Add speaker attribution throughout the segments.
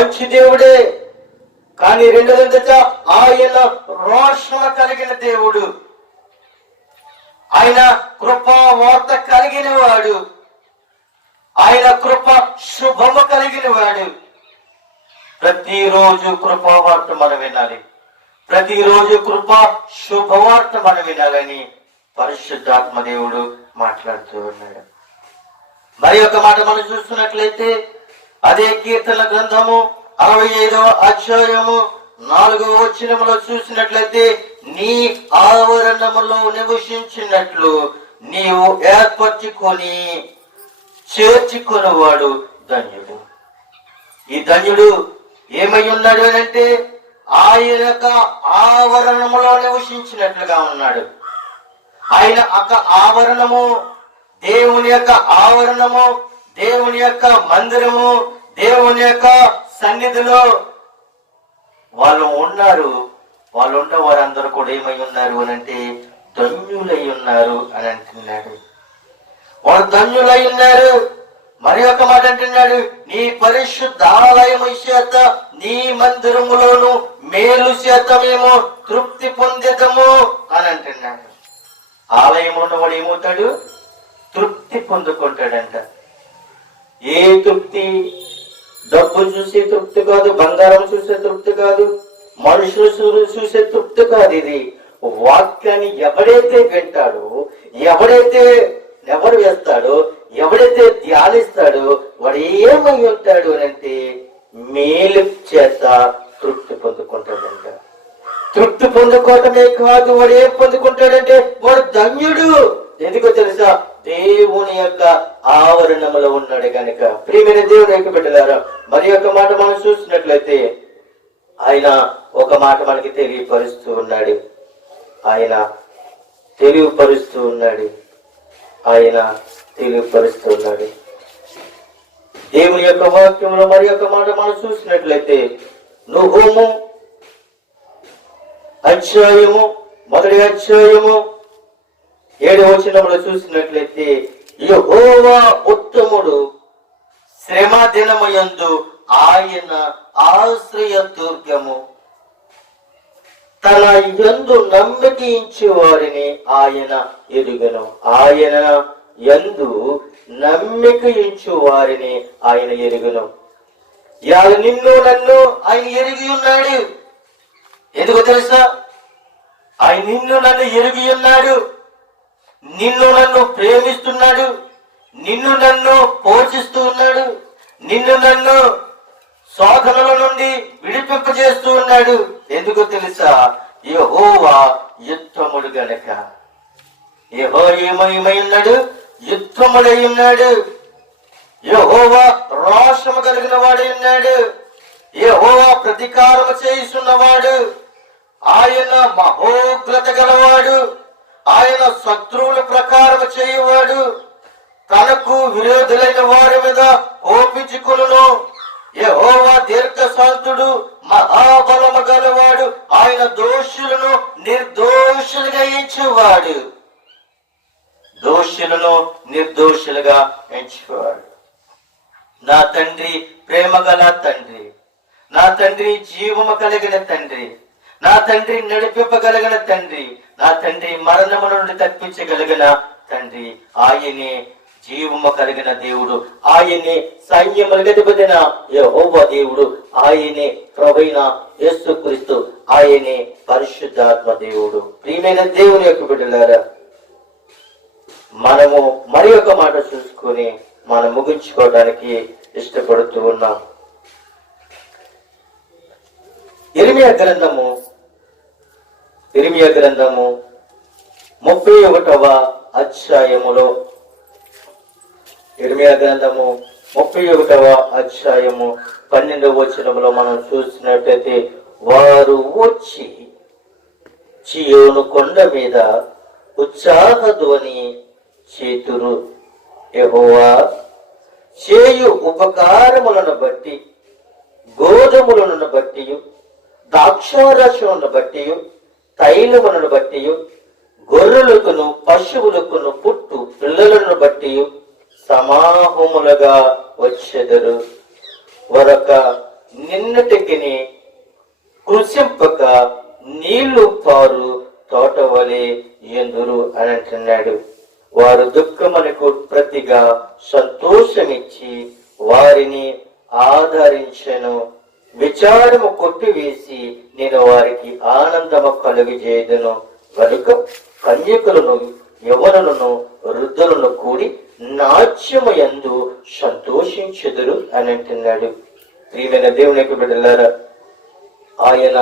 Speaker 1: మంచి దేవుడే. కానీ రెండోదంతా ఆయన రోషణ కలిగిన దేవుడు. ఆయన కృప వార్త కలిగిన వాడు. ఆయన కృప శుభము కలిగిన వాడు. ప్రతిరోజు కృపావార్త మనం వినాలి. ప్రతిరోజు కృప శుభవార్త మనం వినాలని పరిశుద్ధాత్మ దేవుడు మాట్లాడుతూ ఉన్నాడు. మరి ఒక మాట మనం చూస్తున్నట్లయితే అదే కీర్తన గ్రంథము అరవై ఐదవ అధ్యాయము నాలుగవ వచనములో చూసినట్లయితే నీ ఆవరణములో నివసించినట్లు నీవు ఏర్పరచుకొని చేర్చుకున్నవాడు ధన్యుడు. ఈ ధన్యుడు ఏమై ఉన్నాడు అని అంటే ఆయన యొక్క ఆవరణములో నివసించినట్లుగా ఉన్నాడు. ఆయన యొక్క ఆవరణము దేవుని యొక్క ఆవరణము దేవుని యొక్క మందిరము దేవుని యొక్క సన్నిధిలో వాళ్ళు ఉన్నారు. వాళ్ళు ఉన్న వారందరూ కూడా ఏమై ఉన్నారు అని అంటే ధన్యులై ఉన్నారు అని అంటున్నాడు. వాడు ధన్యులై ఉన్నారు. మరి ఒక మాట అంటున్నాడు నీ పరిశుద్ధ ఆలయము చేత నీ మందిరములోను మేలు చేత మేము తృప్తి పొందేదము అని అంటున్నాడు. ఆలయం ఉన్నవాడు ఏమవుతాడు? తృప్తి పొందుకుంటాడంట. ఏ తృప్తి? డబ్బు చూసే తృప్తి కాదు బంగారం చూసే తృప్తి కాదు మనుషులు చూసే తృప్తి కాదు ఇది. వాక్యాన్ని ఎవడైతే వింటాడో ఎవడైతే ఎవరు వేస్తాడో ఎవడైతే ధ్యానిస్తాడో వాడు ఏమై ఉంటాడు అని అంటే మేలు చేత తృప్తి పొందుకుంటాడంట. తృప్తి పొందుకోవటమే కాదు వాడు ఏం పొందుకుంటాడంటే వాడు ధన్యుడు. ఎందుకో తెలుసా? దేవుని యొక్క ఆవరణములో ఉన్నాడు కనుక ప్రియమైన దేవుని యొక్క బిడ్డలారా మరి యొక్క మాట మనం చూసినట్లయితే ఆయన ఒక మాట మనకి తెలియపరుస్తూ ఉన్నాడు. ఆయన తెలియపరుస్తూ ఉన్నాడు. ఆయన తెలియపరుస్తూ ఉన్నాడు. దేవుని యొక్క వాక్యంలో మరి యొక్క మాట మనం చూసినట్లయితే నువ్వు అధ్యాయము మొదటి అధ్యాయము ఏడు వచనంలో చూసినట్లయితే యహోవా ఉత్తముడు శ్రమ దినమయందు ఆయన ఆశ్రయ దుర్గము తన యందు నమ్మకించే వారిని ఆయన ఎరుగను ఆయన యందు నమ్మిక ఇంచు వారిని ఆయన ఎరుగును ఇవాళ నిన్ను నన్ను ఆయన ఎరిగి ఉన్నాడు. ఎందుకు తెలుసా? ఆయన నిన్ను నన్ను ఎరిగి ఉన్నాడు. నిన్ను నన్ను ప్రేమిస్తున్నాడు. నిన్ను నన్ను పోషిస్తూ ఉన్నాడు. నిన్ను నన్ను శోధనల నుండి విడిపింపజేస్తూ ఉన్నాడు. ఎందుకు తెలుసా? యహోవా యుద్ధముడు గనక. యహో ఏమయమై ఉన్నాడు యుద్ధముడై ఉన్నాడు. యహోవా రోషము కలిగిన వాడై ఉన్నాడు. యహోవా ప్రతీకారము చేయిస్తున్నవాడు ఆయన మహోగ్రత గలవాడు. ఆయన శత్రువుల ప్రకారం చేయవాడు తనకు విరోధులైన వారి మీద ఓపించుకును యెహోవా దీర్ఘశాంతుడు మహాబలము గలవాడు ఆయన దోషులను నిర్దోషులుగా ఎంచేవాడు. దోషులను నిర్దోషులుగా ఎంచేవాడు. నా తండ్రి ప్రేమ గల తండ్రి నా తండ్రి జీవము కలిగిన తండ్రి నా తండ్రి నడిపింపగలిగిన తండ్రి నా తండ్రి మరణము నుండి తప్పించగలిగిన తండ్రి. ఆయనే జీవము కలిగిన దేవుడు. ఆయనే సైన్యములు గతిపదిన దేవుడు. ఆయనే ప్రభైన యేసుక్రీస్తు. ఆయనే పరిశుద్ధాత్మ దేవుడు. ప్రియమైన దేవుని యొక్క బిడ్డలారా మనము మరి ఒక మాట చూసుకొని మనం ముగించుకోవడానికి ఇష్టపడుతూ ఉన్నాం. ఇరిమియా గ్రంథము ఇరిమియ గ్రంథము ముప్పై ఒకటవ అధ్యాయములో. ఇరిమియ గ్రంథము ముప్పై ఒకటవ అధ్యాయము పన్నెండవ వచనంలో మనం చూసినట్లయితే వారు వచ్చి చియోను కొండ మీద ఉత్సాహ ధ్వని చేతురు. ఎహోవా చేయు ఉపకారములను బట్టి గోధుమలను బట్టి ద్రాక్షారసములను బట్టి తైలములను బట్టి గొర్రెలకును పశువులకును పుట్టు పిల్లలను బట్టి సమాహములుగా వచ్చెదరు. వరక నిన్నటికి కృషింపక నీళ్ళు పారు తోట వలె ఎందురు అని అంటున్నాడు. వారు దుఃఖమునకు ప్రతిగా సంతోషమిచ్చి వారిని ఆదరించను. విచారము కొట్టివేసి నేను వారికి ఆనందము కలుగజేయదును. కనుక కన్యకులను యవనులను వృద్ధులను కూడి నాట్యము యందు సంతోషించెదురు అని అంటున్నాడు. ప్రియమైన దేవునికి బిడ్డలారా ఆయన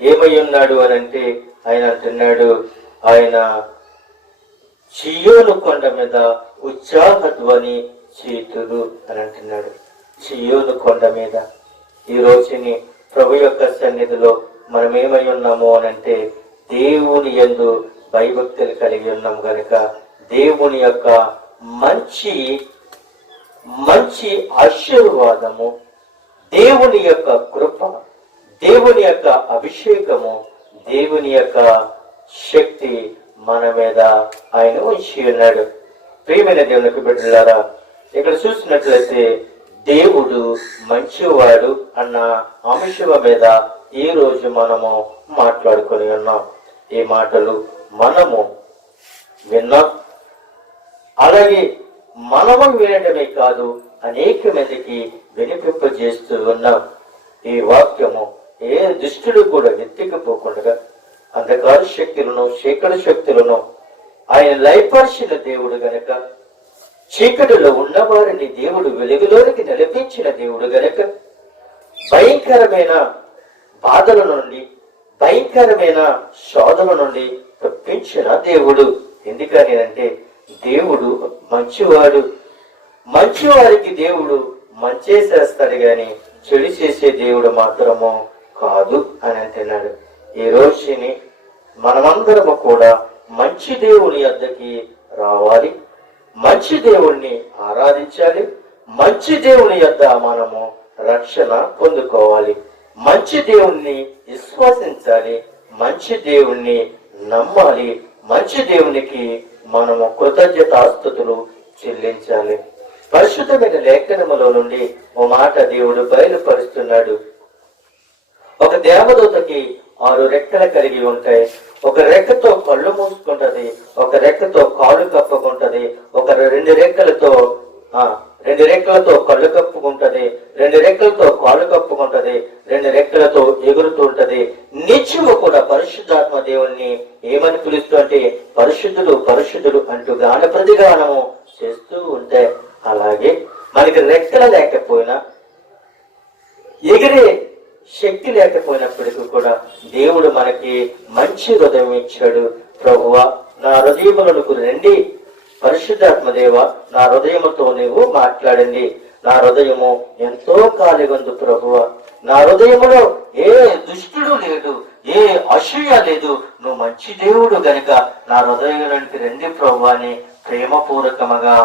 Speaker 1: ఏమై ఉన్నాడు అని అంటే ఆయన అంటున్నాడు ఆయన చియోను కొండ మీద ఉత్సాహ ధ్వని చేతురు అని అంటున్నాడు. చియోను కొండ మీద ఈ రోజుని ప్రభు యొక్క సన్నిధిలో మనం ఏమై ఉన్నాము అని అంటే దేవుని యందు భయభక్తులు కలిగి ఉన్నాం గనుక దేవుని యొక్క మంచి మంచి ఆశీర్వాదము దేవుని యొక్క కృప దేవుని యొక్క అభిషేకము దేవుని యొక్క శక్తి మన మీద ఆయన ఉంచి ఉన్నాడు. ప్రియమైన దేవునికి బిడ్డలారా ఇక్కడ చూసినట్లయితే దేవుడు మంచివాడు అన్న అంశం మీద ఈ రోజు మనము మాట్లాడుకొని ఉన్నాం. ఈ మాటలు మనము విన్నాం. అలాగే మనము వినడమే కాదు అనేక మందికి వినిపింపజేస్తూ ఉన్నాం. ఈ వాక్యము ఏ దుష్టుడు కూడా ఎత్తికపోకుండా అంధకార శక్తులను చీకటి శక్తులను ఆయన లయపరిచిన దేవుడు గనక చీకటిలో ఉన్నవారిని దేవుడు వెలుగులోనికి నడిపించిన దేవుడు గనక భయంకరమైన బాధల నుండి భయంకరమైన శోధన నుండి తప్పించిన దేవుడు. ఎందుకని అంటే దేవుడు మంచివాడు. మంచివారికి దేవుడు మంచి చేస్తాడు గాని చెడు చేసే దేవుడు మాత్రము కాదు అని అంటున్నాడు. ఈ రోజుని మనమందరము కూడా మంచి దేవుని అద్దకి రావాలి. మంచి దేవుణ్ణి ఆరాధించాలి. మంచి దేవుని యొద్ద మనము రక్షణ పొందుకోవాలి. మంచి దేవుణ్ణి విశ్వసించాలి. మంచి దేవుణ్ణి నమ్మాలి. మంచి దేవునికి మనము కృతజ్ఞతాస్తుతులు చెల్లించాలి. పరిశుద్ధమైన లేఖనములో నుండి ఓ మాట దేవుడు బయలుపరుస్తున్నాడు. ఒక దేవదూతకి ఆరు రెక్కలు కలిగి ఉంటాయి ఒక రెక్కతో కళ్ళు మూసుకుంటది ఒక రెక్కతో కాళ్ళు కప్పుకుంటది ఒక రెండు రెక్కలతో ఆ రెండు రెక్కలతో కళ్ళు కప్పుకుంటది రెండు రెక్కలతో కాళ్ళు కప్పుకుంటది రెండు రెక్కలతో ఎగురుతూ ఉంటది. నిత్యము కూడా పరిశుద్ధాత్మ దేవుణ్ణి ఏమని పిలుస్తూ అంటే పరిశుద్ధుడు పరిశుద్ధుడు అంటూ గాన ప్రతిగానము చేస్తూ ఉంటే అలాగే మనకి రెక్కలు లేకపోయినా ఎగిరే శక్తి లేకపోయినప్పటికీ కూడా దేవుడు మనకి మంచి హృదయం ఇచ్చాడు. ప్రభువ నా హృదయములకు రండి పరిశుద్ధాత్మ దేవ నా హృదయముతో నీవు మాట్లాడండి. నా హృదయము ఎంతో కాలిగొందు ప్రభువ. నా హృదయములో ఏ దుష్టుడు లేడు ఏ అసూయ లేదు. నువ్వు మంచి దేవుడు గనుక నా హృదయంలోనికి రండి ప్రభు అని ప్రేమపూర్వకముగా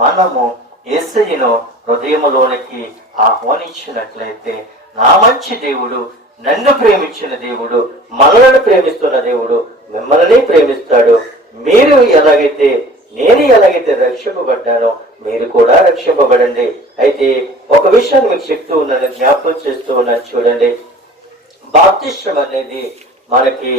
Speaker 1: మనము యేసయ్యను హృదయములోనికి ఆహ్వానించినట్లయితే నా మంచి దేవుడు నన్ను ప్రేమించిన దేవుడు మనలను ప్రేమిస్తున్న దేవుడు మిమ్మల్ని ప్రేమిస్తాడు. మీరు ఎలాగైతే నేను ఎలాగైతే రక్షింపబడ్డానో మీరు కూడా రక్షింపబడండి. అయితే ఒక విషయాన్ని మీకు చెప్తూ ఉన్నాను జ్ఞాపకం చేస్తూ ఉన్నాను చూడండి. బాప్తిష్టం అనేది మనకి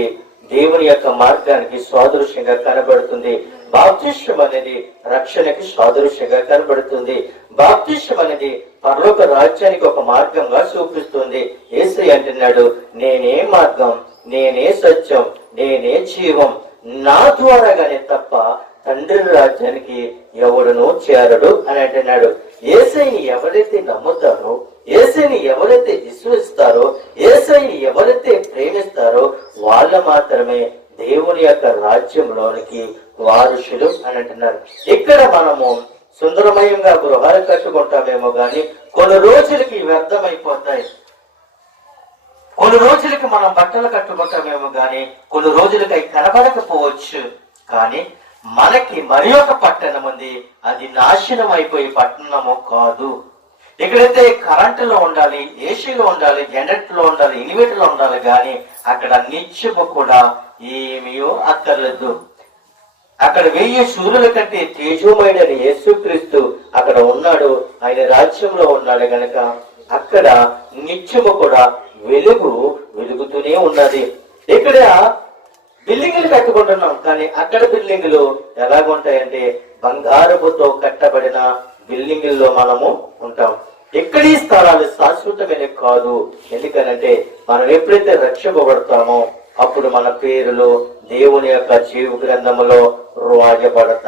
Speaker 1: దేవుని యొక్క మార్గానికి స్వాదృశ్యంగా కనబడుతుంది. బాప్తిష్టం అనేది రక్షణకి సాదృశ్యంగా కనబడుతుంది. బాప్తిష్టం అనేది పరలోక రాజ్యానికి ఒక మార్గంగా చూపిస్తుంది. ఏసై అంటున్నాడు నేనే మార్గం నేనే సత్యం నేనే జీవం. నా ద్వారాగానే తప్ప తండ్రి రాజ్యానికి ఎవడును చేరడు అని అంటున్నాడు. ఏసైని ఎవరైతే నమ్ముతారో ఏసైని ఎవరైతే విశ్వసిస్తారో ఏసైని ఎవరైతే ప్రేమిస్తారో వాళ్ళ మాత్రమే దేవుని యొక్క రాజ్యంలోనికి వారుషులు అని అంటున్నారు ఇక్కడ మనము సుందరమయంగా గృహాలు కట్టుకుంటామేమో గాని కొన్ని రోజులకి వ్యర్థమైపోతాయి. కొన్ని రోజులకి మనం బట్టలు కట్టుకుంటామేమో గాని కొన్ని రోజులకి అవి కనబడకపోవచ్చు. కానీ మనకి మరి ఒక పట్టణం ఉంది అది నాశనం అయిపోయే పట్టణము కాదు. ఎక్కడైతే కరెంటులో ఉండాలి ఏసీలో ఉండాలి జనరేటర్లో ఉండాలి ఇన్వర్టర్లో ఉండాలి కానీ అక్కడ నిత్యము కూడా ఏమీయో అక్కర్లేదు. అక్కడ వెయ్యి సూర్యుల కంటే తేజోమైన యేసుక్రీస్తు అక్కడ ఉన్నాడు. ఆయన రాజ్యంలో ఉన్నాడు గనక అక్కడ నిత్యము కూడా వెలుగు వెలుగుతూనే ఉన్నది. ఇక్కడ బిల్డింగ్లు కట్టుకుంటున్నాం కానీ అక్కడ బిల్డింగులు ఎలాగుంటాయంటే బంగారపుతో కట్టబడిన బిల్డింగుల్లో మనము ఉంటాం. ఎక్కడి స్థలాలు శాశ్వతమైన కాదు. ఎందుకనంటే మనం ఎప్పుడైతే రక్షింపబడతామో అప్పుడు మన పేరులో దేవుని యొక్క జీవ గ్రంథములో రాజబడతాయి